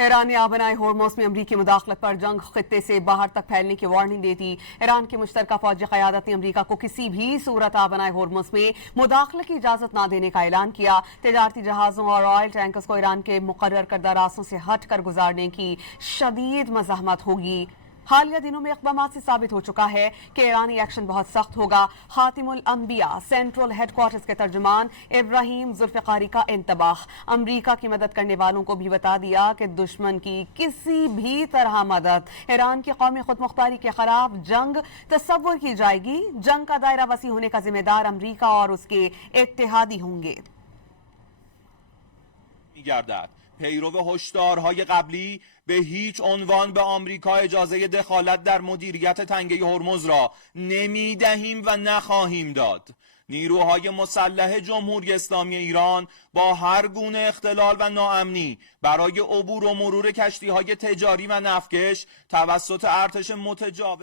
Iran ने आबनाए Hormuz में अमरीकी मुदाखलत पर जंग खित्ते से बाहर तक फैलने की वार्निंग दे दी। ईरान की मुश्तरका फौजी क़यादत ने अमरीका को किसी भी सूरत आबनाए होर्मुज़ में मुदाखलत की इजाज़त न देने का ऐलान किया। तजारती जहाज़ों और ऑयल टैंकर्स को ईरान के मुकर्रर करदा रास्तों से हट कर गुजारने की शदीद मज़ाहमत होगी। हालिया दिनों में इक़दामात से साबित हो चुका है कि ईरानी एक्शन बहुत सख्त होगा। खातिमुल अंबिया सेंट्रल हेडक्वार्टर्स के तर्जुमान इब्राहिम जुल्फ़िकारी का इंतबाह। अमरीका की मदद करने वालों को भी बता दिया कि दुश्मन की किसी भी तरह मदद ईरान की कौमी खुदमुख्तारी के खिलाफ जंग तस्वुर की जाएगी। जंग का दायरा वसी होने का जिम्मेदार अमरीका और उसके इत्तेहादी होंगे। پیرو هشدارهای قبلی به هیچ عنوان به آمریکا اجازه دخالت در مدیریت تنگه هرمز را نمیدهیم و نخواهیم داد. نیروهای مسلح جمهوری اسلامی ایران با هر گونه اختلال و ناامنی برای عبور و مرور کشتی‌های تجاری و نفتکش توسط ارتش متجاوز